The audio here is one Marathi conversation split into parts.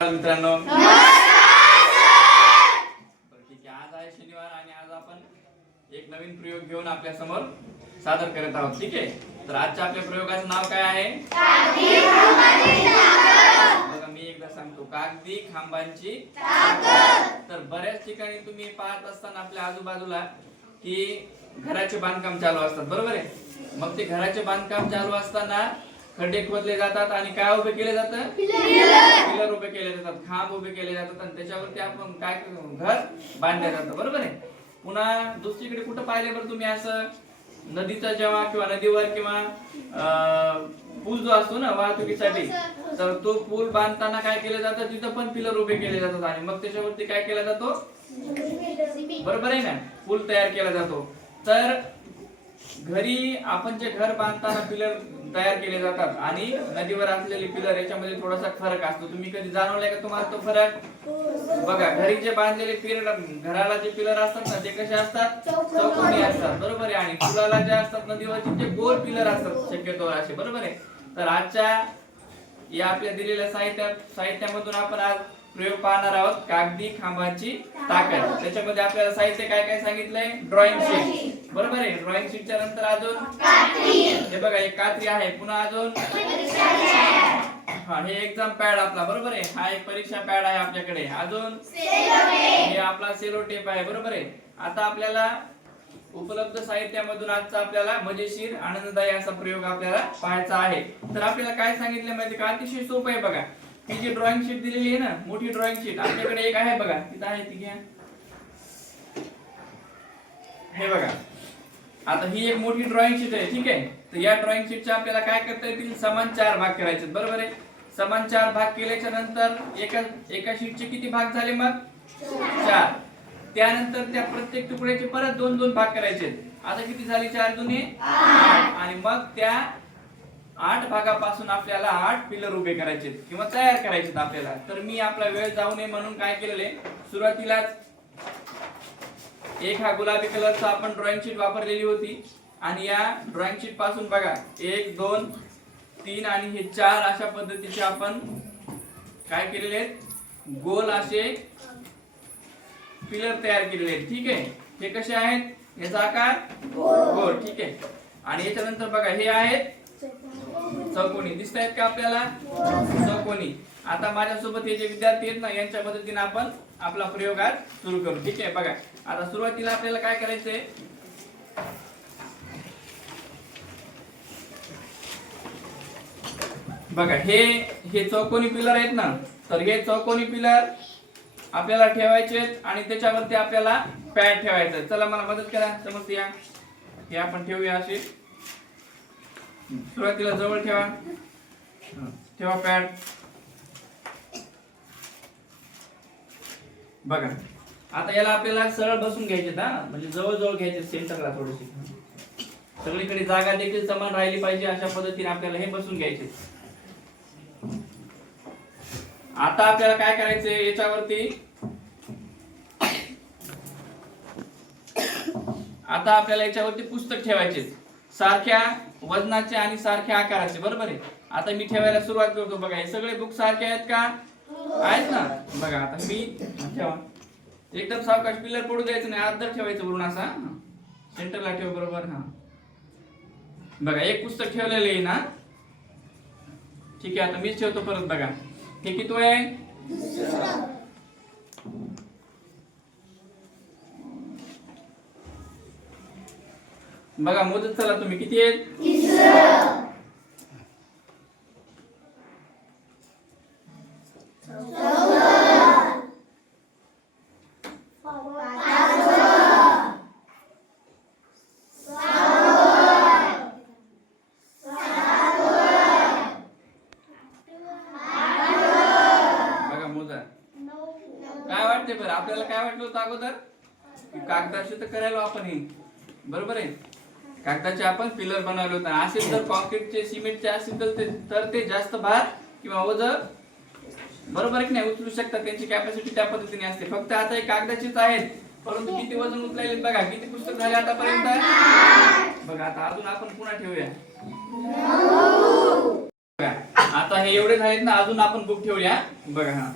मित्रांनो. ठीक आहे. आज आहे शनिवार आणि आज आपण एक नवीन प्रयोग घेऊन आपल्यासमोर सादर करत आहोत ठीक आहे? तर आजच्या आपल्या प्रयोगाचं नाव काय आहे? बघा मी एकदा सांगतो. कागदी खांबांची तर बऱ्याच ठिकाणी तुम्ही पाहत असताना आपल्या आजूबाजूला की घराचे बांधकाम चालू असतात. बरोबर आहे? मग ते घराचे बांधकाम चालू असताना खड्डे खोदले जातात आणि काय उभे केले जातं पिलर उभे केले जातात. खांब उभे केले जातात आणि त्याच्यावरती आपण काय? घर बांधलं जातं. बरोबर आहे? पुन्हा दुसरीकडे कुठं पाहिले बरं तुम्ही असं? नदीचा जेव्हा किंवा नदीवर किंवा पूल जो असतो ना वाहतुकीसाठी तर तो पूल बांधताना काय केलं जातं? तिथं पण पिलर उभे केले जातात आणि मग त्याच्यावरती काय केला जातो? बरोबर आहे ना? पूल तयार केला जातो. तर घरी आपण जे घर बांधताना पिलर तयार केले जातात. आणि नदीवर असलेले पिलर याच्यामध्ये थोडासा फरक असतो. तुम्ही कधी जाणवलाय का तुम्हाला तो फरक? बघा घरी जे बांधलेले पिलर घराला जे पिलर असतात ना ते कसे असतात? चौकोनी असतात. बरोबर आहे. आणि पुलाला जे असतात नदीवरचे जे गोल पिलर असतात शक्यतो असे. बरोबर आहे. तर आजच्या या आपल्या दिलेल्या साहित्या साहित्यामधून आपण आज प्रयोग पाहणार आहोत. कागदी खांबाची ताकद. त्याच्यामध्ये आपल्याला साहित्य काय काय सांगितलंय? ड्रॉइंग शीट बरोबर आहे. ड्रॉइंग शीटच्या नंतर अजून? हे बघा एक कात्री आहे. पुन्हा अजून? हा हे एक्झाम पॅड आपला. बरोबर आहे. हा एक परीक्षा पॅड आहे आपल्याकडे. अजून? हे आपला सेलो टेप आहे. बरोबर आहे. आता आपल्याला उपलब्ध साहित्यामधून आजचा आपल्याला मजेशीर आनंददायी असा प्रयोग आपल्याला पाहायचा आहे. तर आपल्याला काय सांगितलं माहिती का? अतिशय सोपं आहे बघा. ही जी ड्रॉइंग शीट दिलेली आहे ना मोठी ड्रॉइंग शीट आपल्याकडे एक आहे बघा तिथं आहे ती घ्या. हे बघा. आता ही एक मोठी ड्रॉइंग शीट आहे ठीक आहे? तर या ड्रॉइंग शीटच्या आपल्याला काय करता येतील? समान चार भाग करायचे बरोबर आहे? समान चार भाग केल्याच्यानंतर एका एका शीटचे किती भाग झाले मग? चार. त्यानंतर त्या प्रत्येक तुकड्याचे परत दोन दोन भाग करायचे आता किती झाले? चार दोन्ही आणि मग त्या आठ भागापासून आपल्याला आठ पिलर उभे करायचे किंवा तयार करायचे आपल्याला. तर मी आपला वेळ जाऊ नये म्हणून काय केलेले सुरुवातीलाच एक हा गुलाबी कलरचा आपण ड्रॉइंग शीट वापरलेली होती. आणि या ड्रॉइंग शीटपासून बघा एक दोन तीन आणि हे चार अशा पद्धतीचे आपण काय केलेले आहेत? गोल असे पिलर तयार केलेले आहेत. ठीक आहे? हे कसे आहेत? याचा आकार? गोल. ठीक आहे? आणि याच्यानंतर बघा हे आहेत? चौकोनी. दिसत आहेत का आपल्याला? चौकोनी. आता माझ्यासोबत हे जे विद्यार्थी आहेत ना यांच्या मदतीने आपण आपला प्रयोग आज सुरू करू. ठीक आहे? बघा. आता सुरुवातीला आपल्याला काय करायचंय? बघा हे हे चौकोनी पिलर आहेत ना तर हे चौकोनी पिलर आपल्याला ठेवायचे आहेत आणि त्याच्यावरती आपल्याला पॅड ठेवायचं चला मला मदत करा. समजते या हे आपण ठेवूया असे सुरुवातीला जवळ ठेवा. ठेवा पॅड बघा. आता याला आपल्याला सरळ बसून घ्यायचे हा. म्हणजे जवळ जवळ घ्यायचे सेंटरला थोडीशी. सगळीकडे जागा देखील समान राहिली पाहिजे अशा पद्धतीने आपल्याला हे बसून घ्यायचे आता आपल्याला काय करायचंय? याच्यावरती आता आपल्याला याच्यावरती पुस्तक ठेवायचे सारख्या वजनाचे आणि सारख्या आकाराचे बरोबर आहे? आता मी ठेवायला सुरुवात करतो बघा. हे सगळे बुक सारखे आहेत का? आहेत ना? बघा आता मी ठेवा. एकदम सावकाश पिलर पडू द्यायचं नाही. अर्ध ठेवायचं वरून असा. सेंटरला ठेव बरोबर? हा. बघा एक पुस्तक ठेवलेलं आहे ना? ठीक आहे आता मीच ठेवतो परत बघा. हे किती आहे? बघा मोजत चला तुम्ही. किती आहेत? बघा मोजा. काय वाटते आपल्याला काय वाटलं होतं अगोदर? कागदाशी कागदाचे तर करायला आपण हे. बरोबर आहे? कागदाचे आपण पिलर बनवले होते. असेल तर कॉन्क्रीटचे सिमेंटचे असेल तर ते तर ते जास्त भार किंवा वज बरोबर की नाही उचलू शकतात. त्यांची कॅपॅसिटी त्या पद्धतीने असते. फक्त आता हे कागदाचेच आहेत. परंतु किती वजन उचलायले बघा. किती पुस्तक झाले आतापर्यंत? बघा आता अजून आपण पुन्हा ठेवूया. बघा आता हे एवढे झालेत ना अजून आपण बुक ठेवूया. बघा हा.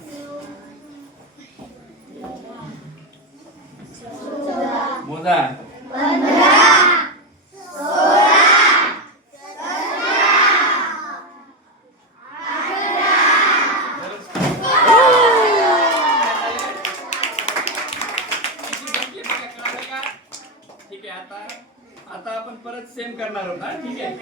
मोजा. आता आता आपण परत सेम करणार आहोत हा? ठीक आहे.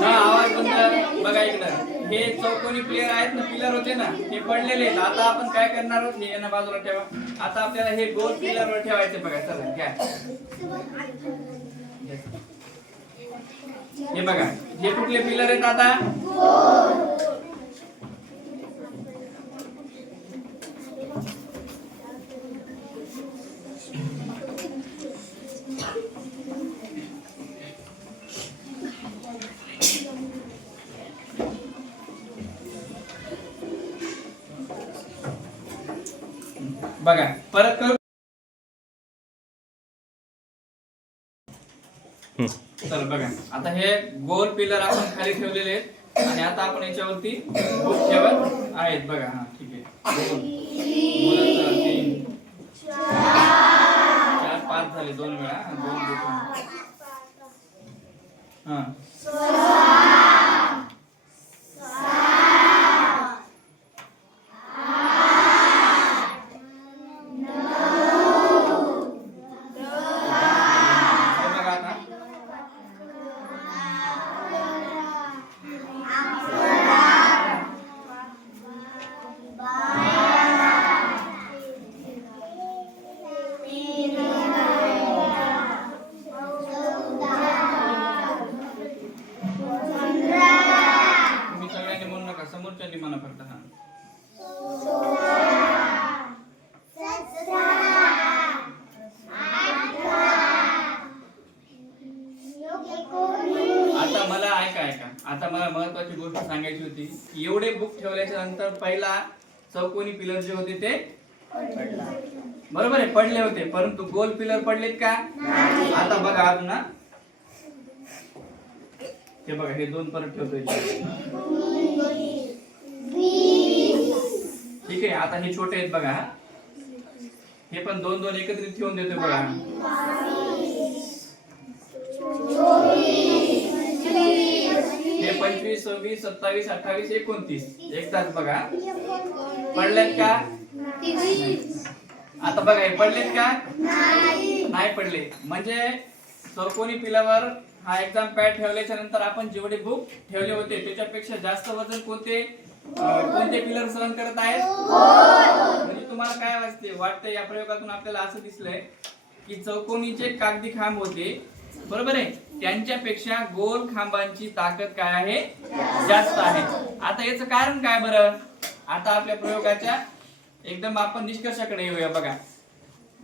हा आवाज बंद बघा इकडं. हे चौकोनी प्लेयर आहेत ना पिलर होते ना हे पडलेले आहेत. आता आपण काय करणार आहोत? हे यांना बाजूला ठेवा. आता आपल्याला हे गोल पिलर वर ठेवायचे बघा चला घ्या. हे बघा हे कुठले पिलर आहेत आता? बघा परत करू? चला बघा आता हे गोल पिलर आपण खाली ठेवलेले आहेत आणि आता आपण याच्यावरती बुक ठेवत आहेत. बघा हा ठीक आहे. चार पाच झाले दोन वेळा. दोन. हे बघा आता तुम्ही सगळ्यांनी म्हणू नका समोरच्यांनी म्हणा फक्त हा आता मला ऐका ऐका आता मला महत्वाची गोष्ट सांगायची होती की एवढे बुक ठेवल्याच्या नंतर पहिला चौकोनी पिलर जे होते ते बरोबर आहे पडले होते. परंतु गोल पिलर पडलेत का? आता बघा अजून ना हे बघा हे दोन परत ठेवतोय. ठीक आहे आता हे छोटे आहेत बघा हे. पण दोन दोन एकत्रित ठेवून देतोय बघा. हे पंचवीस सव्वीस सत्तावीस अठ्ठावीस एकोणतीस. एक तास बघा. पडलेत का? आता बघा हे पडलेत का? नाही पडले. म्हणजे चौकोनी पिलावर हा एक्झाम पॅड ठेवल्याच्या नंतर आपण जेवढे बुक ठेवले होते त्याच्यापेक्षा जास्त वजन कोणते कोणते पिलर सहन करत आहेत? म्हणजे तुम्हाला काय वाटते? वाटतं या प्रयोगातून आपल्याला असं दिसलंय की चौकोनीचे कागदी खांब होते. बरोबर आहे? त्यांच्यापेक्षा गोल खांबांची ताकद काय आहे? जास्त आहे. आता याच कारण काय बरं? आता आपल्या प्रयोगाच्या एकदम आपण निष्कर्षाकडे येऊया बघा.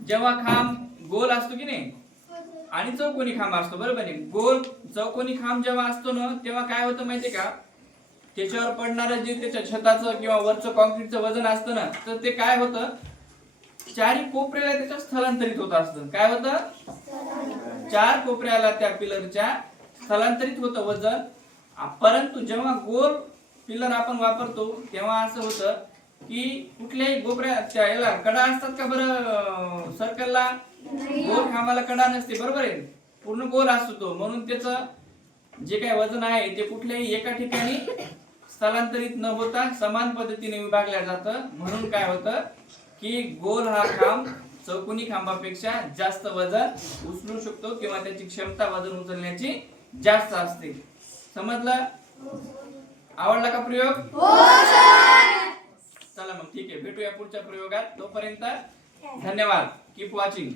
जेव्हा खांब गोल असतो की नाही? आणि चौकोनी खांब असतो बरोबर आहे? गोल चौकोनी खांब जेव्हा असतो ना तेव्हा काय होतं माहितीये का? त्याच्यावर पडणारं जे त्याच्या छताचं किंवा वरचं कॉन्क्रीटचं वजन असतं ना तर ते काय होतं? चारी कोपऱ्याला त्याच्या स्थलांतरित होत असतं. काय होतं? चार कोपऱ्याला त्या पिलरच्या स्थलांतरित होतं वजन. परंतु जेव्हा गोल पिलर आपण वापरतो तेव्हा असं होतं की कुठल्याही कोपऱ्या त्या याला कडा असतात का बरं सर्कलला गोल खांबाला कडा नसते बरोबर आहे? पूर्ण गोल असतो तो. म्हणून त्याचं जे काही वजन आहे ते कुठल्याही एका ठिकाणी स्थलांतरित न होता समान पद्धतीने विभागल्या जातं. म्हणून काय होतं की गोल हा खांब चौकोनी खांबापेक्षा जास्त वजन उचलू शकतो किंवा त्याची क्षमता वजन उचलण्याची जास्त असते. समजलं? आवडला का प्रयोग? चला मग ठीक आहे भेटूया पुढच्या प्रयोगात. तोपर्यंत धन्यवाद. Keep watching